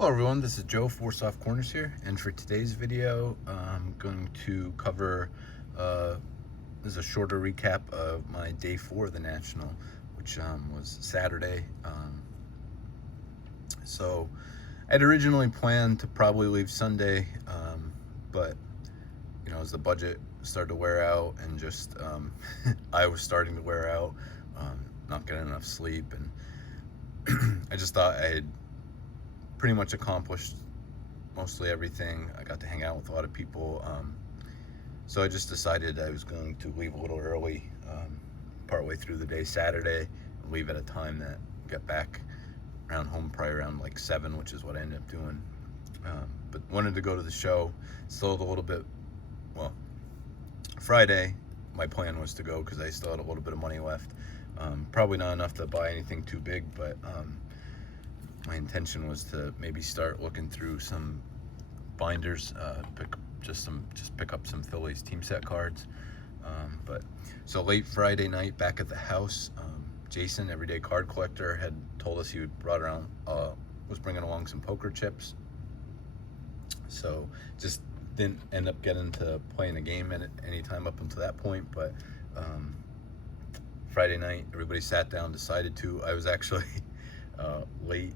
Hello everyone, this is Joe for Soft Corners here, and for today's video I'm going to cover this is a shorter recap of my day 4 of the National, which was Saturday. So I had originally planned to probably leave Sunday, but as the budget started to wear out and just I was starting to wear out, not getting enough sleep, and I just thought I had pretty much accomplished mostly everything. I got to hang out with a lot of people, so I just decided I was going to leave a little early, partway through the day Saturday, and leave at a time that get back around home probably around like 7, which is what I ended up doing. But wanted to go to the show. Still had a little bit, well, Friday my plan was to go because I still had a little bit of money left. Probably not enough to buy anything too big, but my intention was to maybe start looking through some binders, pick up some Phillies team set cards. But so late Friday night, back at the house, Jason, everyday card collector, had told us he was bringing along some poker chips. So just didn't end up getting to playing a game any time up until that point. But Friday night, everybody sat down, decided to. I was actually late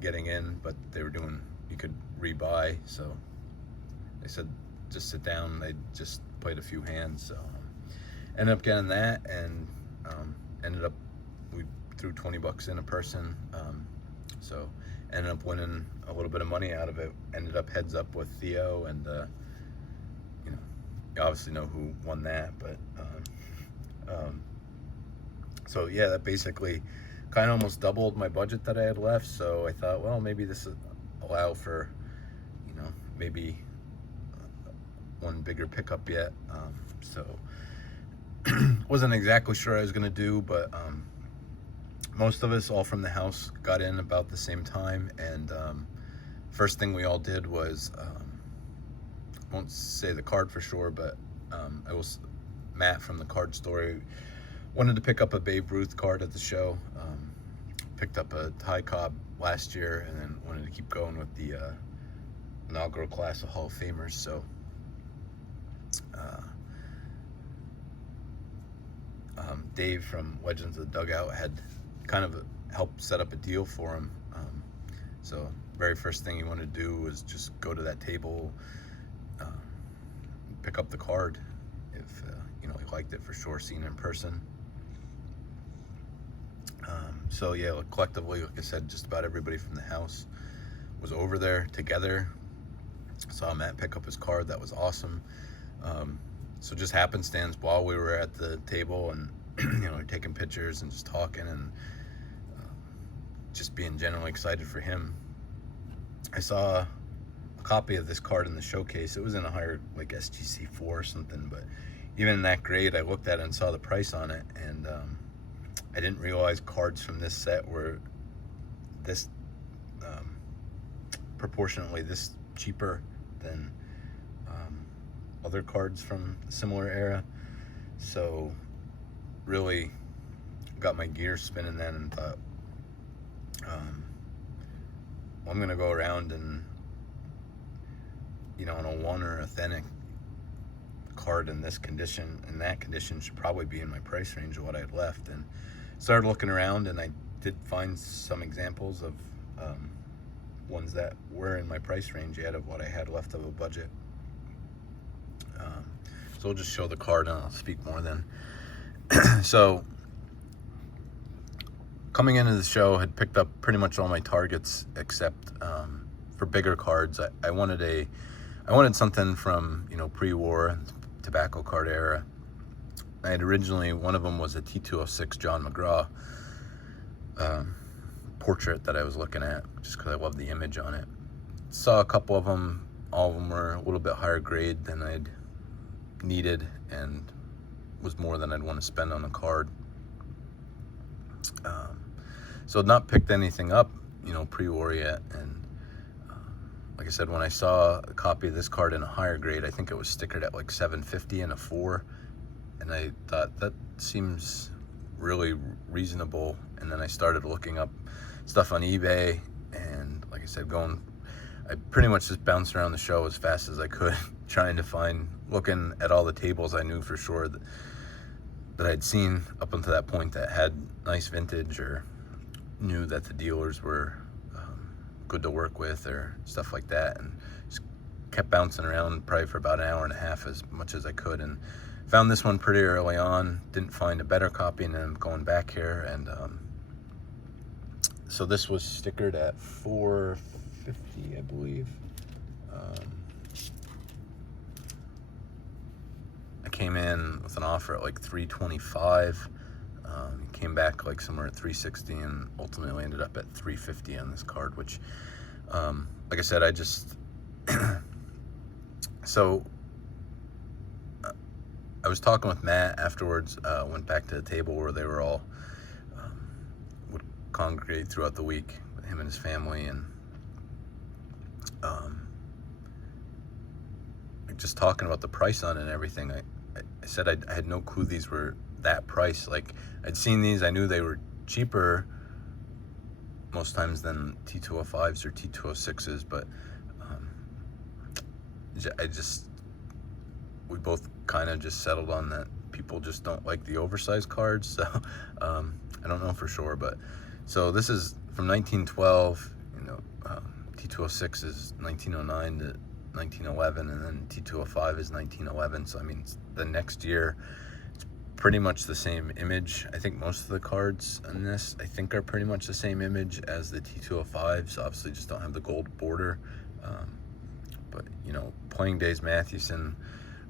getting in, but they were doing, you could rebuy, so they said just sit down. They just played a few hands, so ended up getting that, and we threw $20 in a person, so ended up winning a little bit of money out of it. Ended up heads up with Theo, and you obviously know who won that, but so yeah, that basically kind of almost doubled my budget that I had left. So I thought, well, maybe this will allow for, maybe one bigger pickup yet. So wasn't exactly sure I was going to do, but most of us all from the house got in about the same time. And first thing we all did was, I won't say the card for sure, but Matt from the card store wanted to pick up a Babe Ruth card at the show. Picked up a Ty Cobb last year, and then wanted to keep going with the inaugural class of Hall of Famers. So Dave from Legends of the Dugout had kind of helped set up a deal for him. So very first thing he wanted to do was just go to that table, pick up the card if he liked it for sure, seeing it in person. So yeah, collectively, like I said, just about everybody from the house was over there together. Saw Matt pick up his card. That was awesome. So just happenstance, while we were at the table and taking pictures and just talking, and just being generally excited for him, I saw a copy of this card in the showcase. It was in a higher, like SGC4 or something, but even in that grade, I looked at it and saw the price on it, and I didn't realize cards from this set were this proportionately this cheaper than other cards from a similar era. So really got my gears spinning then, and thought, well, I'm gonna go around and on a one or authentic card in this condition, and that condition should probably be in my price range of what I had left. And started looking around, and I did find some examples of ones that were in my price range yet of what I had left of a budget. So I'll just show the card and I'll speak more then. So coming into the show, had picked up pretty much all my targets except for bigger cards. I wanted something from pre-war tobacco card era. I had originally, one of them was a T206 John McGraw portrait that I was looking at, just because I love the image on it. Saw a couple of them. All of them were a little bit higher grade than I'd needed, and was more than I'd want to spend on a card. So I'd not picked anything up, pre-war yet. And like I said, when I saw a copy of this card in a higher grade, I think it was stickered at like 750 and a 4. And I thought, that seems really reasonable. And then I started looking up stuff on eBay, and like I said, going I pretty much just bounced around the show as fast as I could, trying to find, looking at all the tables I knew for sure that I'd seen up until that point that had nice vintage, or knew that the dealers were good to work with or stuff like that, and just kept bouncing around probably for about an hour and a half, as much as I could, and found this one pretty early on. Didn't find a better copy, and then I'm going back here, and so this was stickered at $450, I believe. I came in with an offer at like $325. Came back like somewhere at $360, and ultimately ended up at $350 on this card, which, like I said, I just so I was talking with Matt afterwards. Went back to the table where they were all would congregate throughout the week with him and his family, and just talking about the price on it and everything. I said I had no clue these were that price. Like, I'd seen these, I knew they were cheaper most times than T205s or T206s, but we both kind of just settled on that people just don't like the oversized cards. So I don't know for sure, but so this is from 1912. T206 is 1909 to 1911, and then T205 is 1911. So I mean, the next year, it's pretty much the same image. I think most of the cards in this, I think, are pretty much the same image as the T205s. Obviously, just don't have the gold border. But Playing Days Mathewson,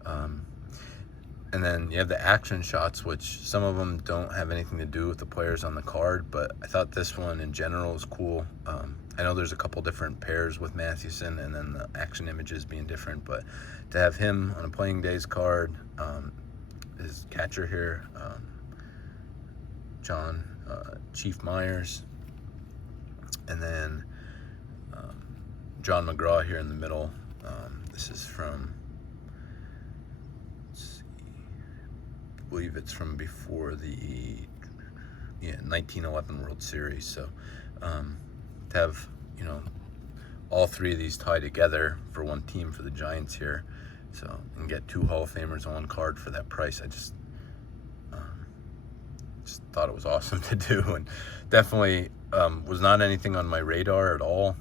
and then you have the action shots, which some of them don't have anything to do with the players on the card, but I thought this one in general is cool. I know there's a couple different pairs with Mathewson, and then the action images being different, but to have him on a Playing Days card, his catcher here, John Chief Myers, and then John McGraw here in the middle. This is from, let's see, I believe it's from before the 1911 World Series. So to have all three of these tied together for one team for the Giants here, and get two Hall of Famers on one card for that price, I just thought it was awesome to do, and definitely was not anything on my radar at all.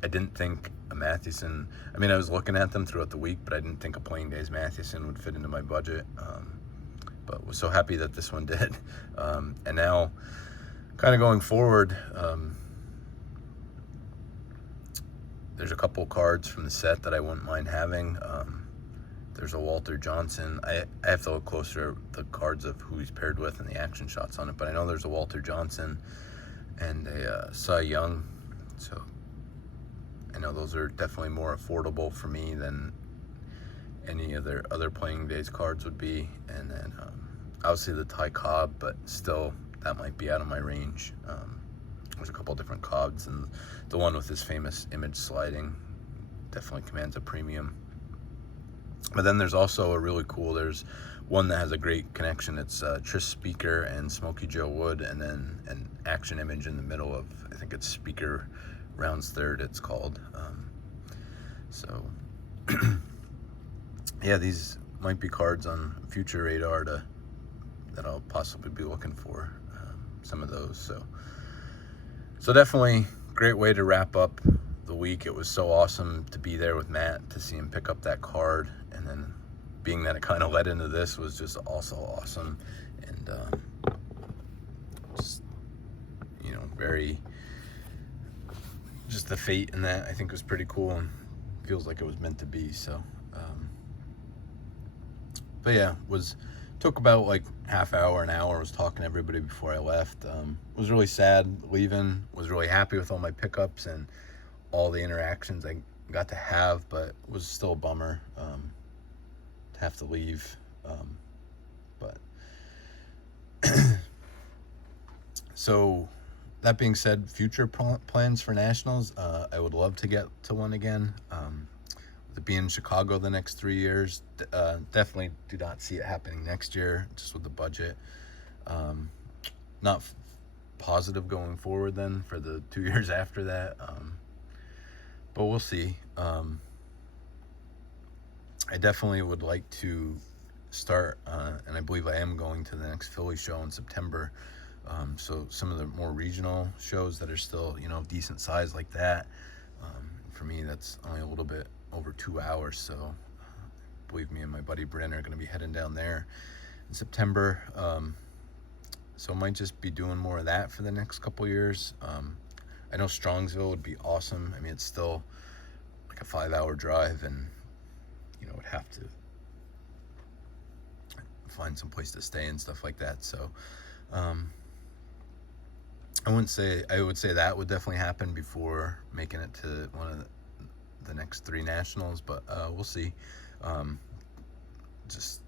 I didn't think a Mathewson, I mean, I was looking at them throughout the week, but I didn't think a Playing Days Mathewson would fit into my budget, but was so happy that this one did. And now, kind of going forward, there's a couple cards from the set that I wouldn't mind having. There's a Walter Johnson. I have to look closer at the cards of who he's paired with and the action shots on it, but I know there's a Walter Johnson and a Cy Young. So I know those are definitely more affordable for me than any of their other Playing Days cards would be. And then obviously the Ty Cobb, but still that might be out of my range. There's a couple different Cobbs, and the one with his famous image sliding definitely commands a premium. But then there's also a really cool, there's one that has a great connection. It's Tris Speaker and Smokey Joe Wood, and then an action image in the middle of, I think it's Speaker Rounds Third, it's called. So yeah, these might be cards on future radar that I'll possibly be looking for, some of those. So definitely great way to wrap up the week. It was so awesome to be there with Matt, to see him pick up that card, and then being that it kind of led into this was just also awesome. And just very, just the fate in that, I think, was pretty cool, and feels like it was meant to be. So but yeah, took about like half hour, an hour. Was talking to everybody before I left. Was really sad leaving. Was really happy with all my pickups and all the interactions I got to have, but was still a bummer to have to leave. But so that being said, future plans for Nationals, I would love to get to one again. With it being in Chicago the next 3 years, definitely do not see it happening next year, just with the budget. Not positive going forward then for the 2 years after that. but we'll see. I definitely would like to start, and I believe I am going to the next Philly show in September. So some of the more regional shows that are still, decent size like that. For me, that's only a little bit over 2 hours. So I believe me and my buddy Bryn are going to be heading down there in September. So I might just be doing more of that for the next couple years. I know Strongsville would be awesome. I mean, it's still like a 5-hour drive, and would have to find some place to stay and stuff like that. So I would say that would definitely happen before making it to one of the next 3 nationals, but we'll see. Just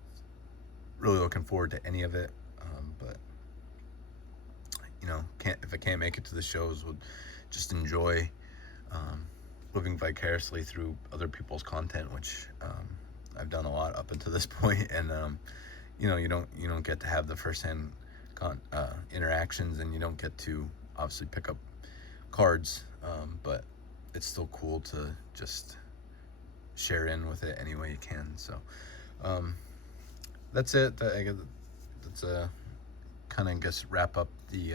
really looking forward to any of it, but if I can't make it to the shows, would just enjoy living vicariously through other people's content, which I've done a lot up until this point, and you don't get to have the firsthand interactions, and you don't get to obviously pick up cards, but it's still cool to just share in with it any way you can. So that's it. That's kind of, I guess, wrap up the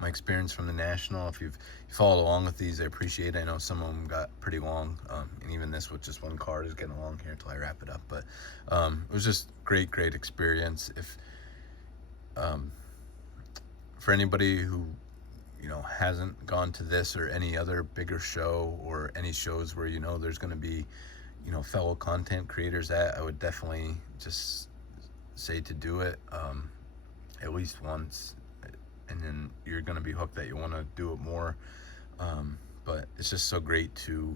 my experience from the National. If you followed along with these, I appreciate it. I know some of them got pretty long, and even this with just one card is getting along here until I wrap it up. But it was just great experience. If for anybody who hasn't gone to this or any other bigger show, or any shows where there's going to be fellow content creators at, I would definitely just say to do it at least once, and then you're going to be hooked that you want to do it more. But it's just so great to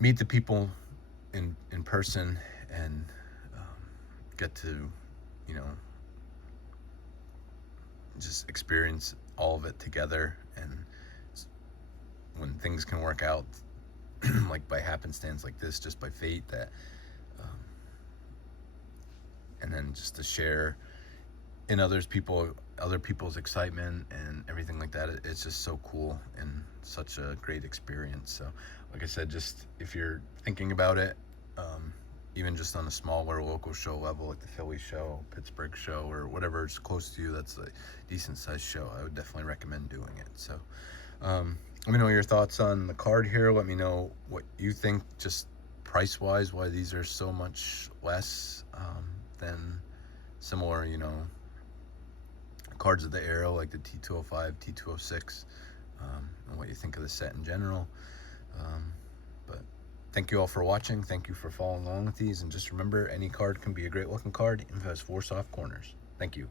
meet the people in person, and get to just experience all of it together. And when things can work out like by happenstance like this, just by fate, that and then just to share in other people's excitement and everything like that, it's just so cool and such a great experience. So like I said, just if you're thinking about it, even just on a smaller local show level, like the Philly show, Pittsburgh show, or whatever is close to you that's a decent sized show, I would definitely recommend doing it. So let me know your thoughts on the card here. Let me know what you think, just price wise, why these are so much less than similar cards of the era, like the T205, T206, and what you think of the set in general. But thank you all for watching. Thank you for following along with these, and just remember, any card can be a great looking card if it has 4 soft corners. Thank you.